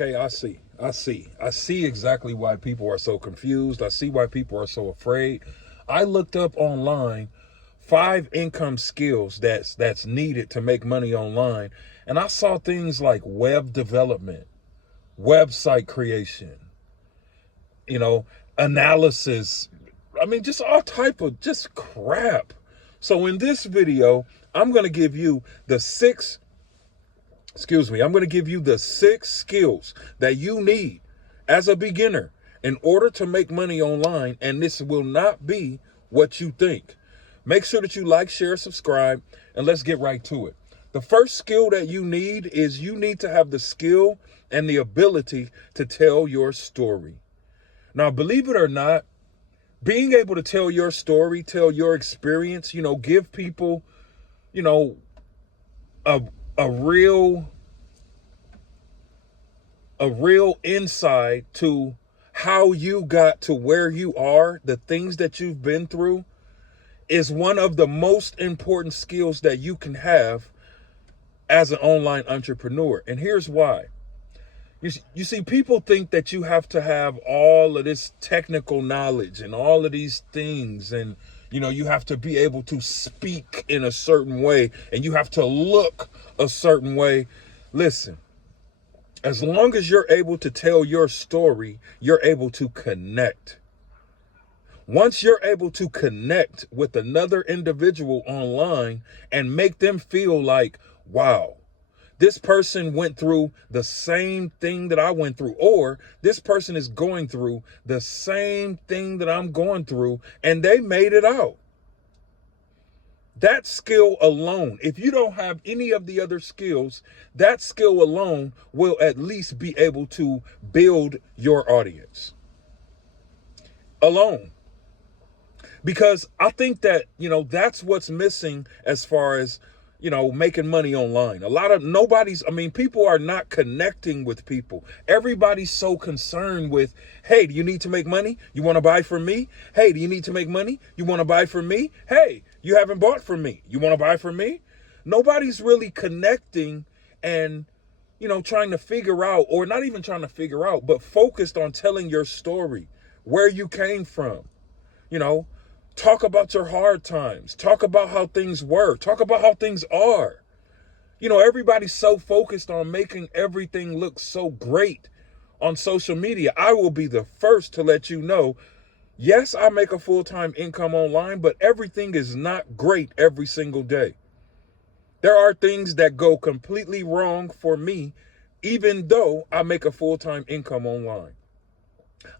Okay, I see exactly why people are so confused. I see why people are so afraid. I looked up online 5 income skills that's needed to make money online, and I saw things like web development, website creation, you know, analysis. I mean, just all type of just crap. So in this video, I'm going to give you the six I'm going to give you the 6 skills that you need as a beginner in order to make money online. And this will not be what you think. Make sure that you like, share, subscribe, and let's get right to it. The first skill that you need is you need to have the skill and the ability to tell your story. Now, believe it or not, being able to tell your story, tell your experience, give people, a a real insight to how you got to where you are, the things that you've been through, is one of the most important skills that you can have as an online entrepreneur. And here's why. You see, people think that you have to have all of this technical knowledge and all of these things, and you have to be able to speak in a certain way and you have to look a certain way. Listen, as long as you're able to tell your story, you're able to connect. Once you're able to connect with another individual online and make them feel like, wow, this person went through the same thing that I went through, or this person is going through the same thing that I'm going through, and they made it out. That skill alone, if you don't have any of the other skills, that skill alone will at least be able to build your audience. Alone. Because I think that, that's what's missing as far as, making money online. People are not connecting with people. Everybody's so concerned with, hey, do you need to make money? You want to buy from me? Hey, do you need to make money? You want to buy from me? Hey, you haven't bought from me. You want to buy from me? Nobody's really connecting and, trying to figure out, or not even trying to figure out, but focused on telling your story, where you came from, Talk about your hard times. Talk about how things were. Talk about how things are. Everybody's so focused on making everything look so great on social media. I will be the first to let you know, yes, I make a full-time income online, but everything is not great every single day. There are things that go completely wrong for me, even though I make a full-time income online.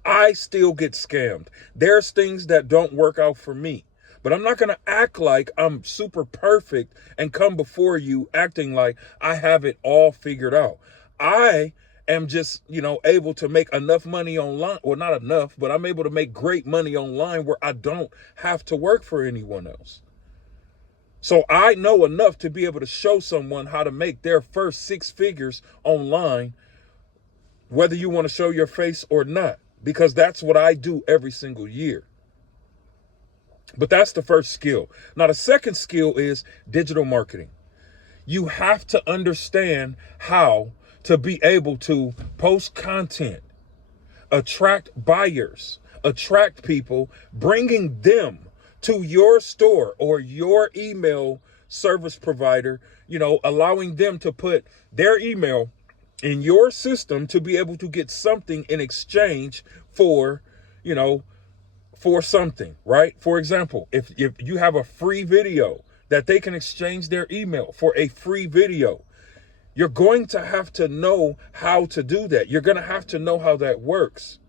I still get scammed. There's things that don't work out for me, but I'm not going to act like I'm super perfect and come before you acting like I have it all figured out. I am just, able to make enough money online, or not enough, but I'm able to make great money online where I don't have to work for anyone else. So I know enough to be able to show someone how to make their first 6 figures online, whether you want to show your face or not. Because that's what I do every single year. But that's the first skill. Now, the second skill is digital marketing. You have to understand how to be able to post content, attract buyers, attract people, bringing them to your store or your email service provider, allowing them to put their email in your system to be able to get something in exchange for, for something, right? For example, if you have a free video that they can exchange their email for a free video, you're going to have to know how to do that. You're going to have to know how that works.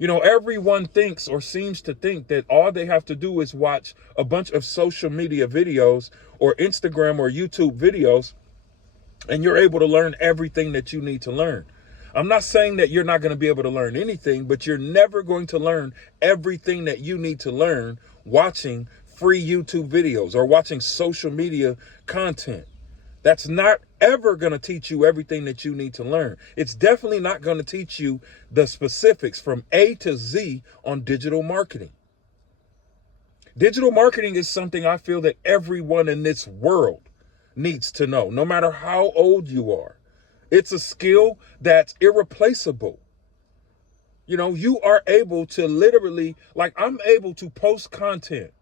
Everyone thinks or seems to think that all they have to do is watch a bunch of social media videos or Instagram or YouTube videos, and you're able to learn everything that you need to learn. I'm not saying that you're not going to be able to learn anything, but you're never going to learn everything that you need to learn watching free YouTube videos or watching social media content. That's not ever going to teach you everything that you need to learn. It's definitely not going to teach you the specifics from A to Z on digital marketing. Digital marketing is something I feel that everyone in this world needs to know, no matter how old you are. It's a skill that's irreplaceable. You know, you are able to literally, like, I'm able to post content,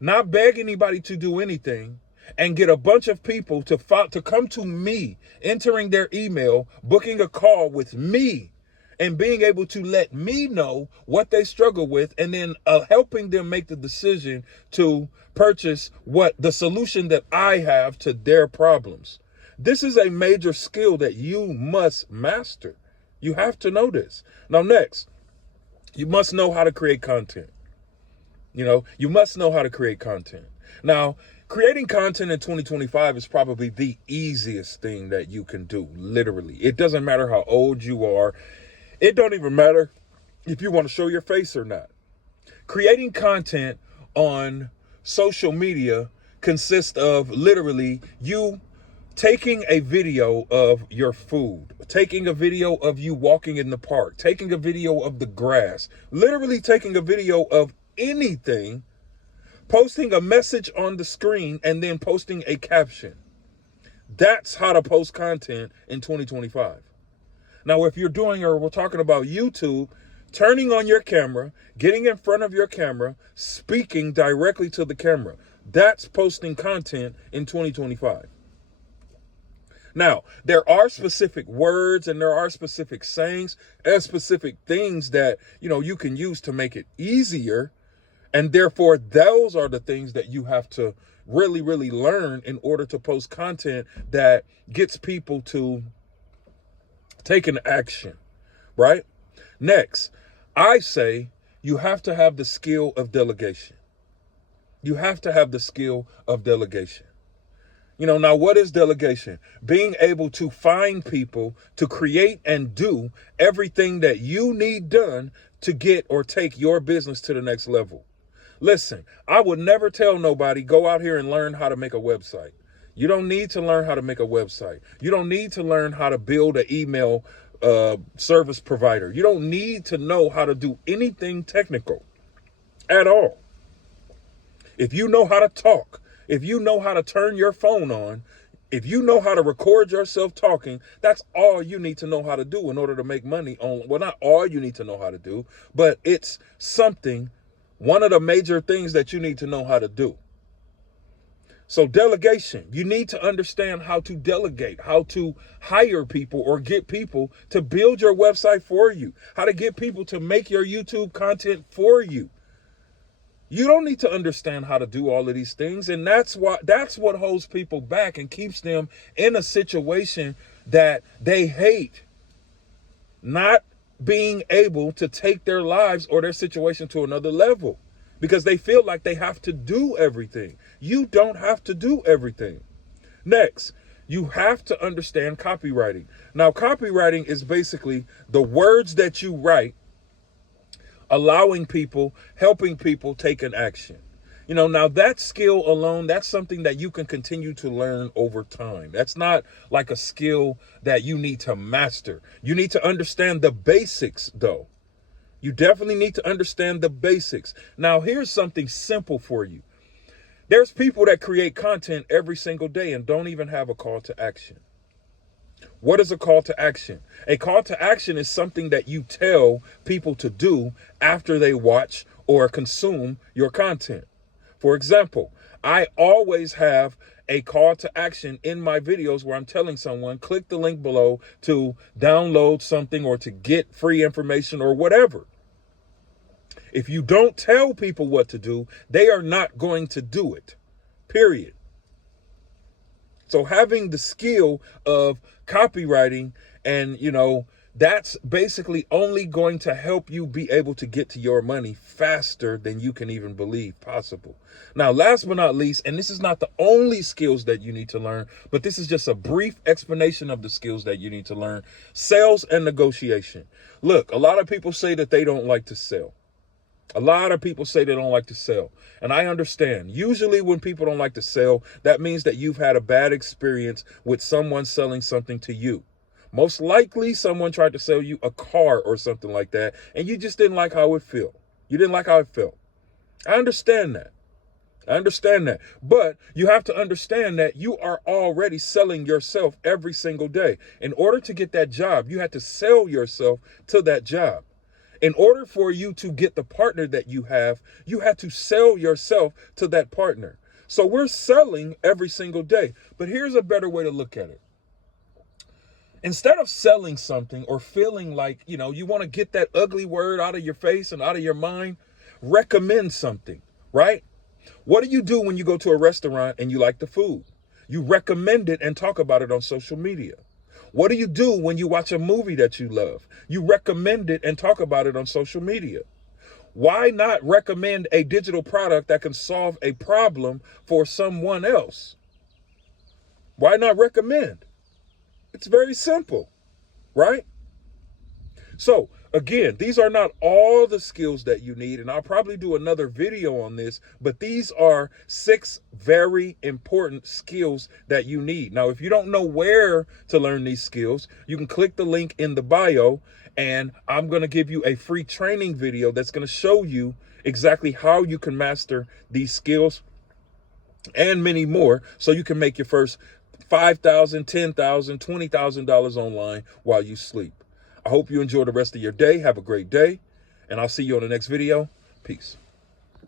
not beg anybody to do anything, and get a bunch of people to come to me, entering their email, booking a call with me, and being able to let me know what they struggle with, and then helping them make the decision to purchase what the solution that I have to their problems. This is a major skill that you must master. You have to know this. Now, next, you must know how to create content. You must know how to create content. Now, creating content in 2025 is probably the easiest thing that you can do, literally. It doesn't matter how old you are. It don't even matter if you want to show your face or not. Creating content on social media consists of literally you taking a video of your food, taking a video of you walking in the park, taking a video of the grass, literally taking a video of anything, posting a message on the screen, and then posting a caption. That's how to post content in 2025. Now, if you're we're talking about YouTube, turning on your camera, getting in front of your camera, speaking directly to the camera, that's posting content in 2025. Now, there are specific words and there are specific sayings and specific things that, you can use to make it easier. And therefore, those are the things that you have to really, really learn in order to post content that gets people to take an action, right? Next, I say you have to have the skill of delegation. You have to have the skill of delegation. Now what is delegation? Being able to find people to create and do everything that you need done to get or take your business to the next level. Listen, I would never tell nobody, go out here and learn how to make a website. You don't need to learn how to make a website. You don't need to learn how to build an email service provider. You don't need to know how to do anything technical at all. If you know how to talk, if you know how to turn your phone on, if you know how to record yourself talking, that's all you need to know how to do in order to make money well, not all you need to know how to do, but it's one of the major things that you need to know how to do. So delegation, you need to understand how to delegate, how to hire people or get people to build your website for you, how to get people to make your YouTube content for you. You don't need to understand how to do all of these things. And that's what holds people back and keeps them in a situation that they hate, not being able to take their lives or their situation to another level because they feel like they have to do everything. You don't have to do everything. Next, you have to understand copywriting. Now, copywriting is basically the words that you write, allowing people, helping people take an action. Now that skill alone, that's something that you can continue to learn over time. That's not like a skill that you need to master. You need to understand the basics, though. You definitely need to understand the basics. Now, here's something simple for you. There's people that create content every single day and don't even have a call to action. What is a call to action? A call to action is something that you tell people to do after they watch or consume your content. For example, I always have a call to action in my videos where I'm telling someone, click the link below to download something or to get free information or whatever. If you don't tell people what to do, they are not going to do it, period. So having the skill of copywriting and, that's basically only going to help you be able to get to your money faster than you can even believe possible. Now, last but not least, and this is not the only skills that you need to learn, but this is just a brief explanation of the skills that you need to learn. Sales and negotiation. Look, a lot of people say that they don't like to sell. A lot of people say they don't like to sell. And I understand. Usually when people don't like to sell, that means that you've had a bad experience with someone selling something to you. Most likely someone tried to sell you a car or something like that, and you just didn't like how it felt. You didn't like how it felt. I understand that. I understand that. But you have to understand that you are already selling yourself every single day. In order to get that job, you had to sell yourself to that job. In order for you to get the partner that you have, you had to sell yourself to that partner. So we're selling every single day. But here's a better way to look at it. Instead of selling something or feeling like, you want to get that ugly word out of your face and out of your mind, recommend something, right? What do you do when you go to a restaurant and you like the food? You recommend it and talk about it on social media. What do you do when you watch a movie that you love? You recommend it and talk about it on social media. Why not recommend a digital product that can solve a problem for someone else? Why not recommend? It's very simple, right? So again, these are not all the skills that you need, and I'll probably do another video on this, but these are 6 very important skills that you need. Now, if you don't know where to learn these skills, you can click the link in the bio, and I'm going to give you a free training video that's going to show you exactly how you can master these skills and many more, so you can make your first $5,000, $10,000, $20,000 online while you sleep. I hope you enjoy the rest of your day. Have a great day, and I'll see you on the next video. Peace.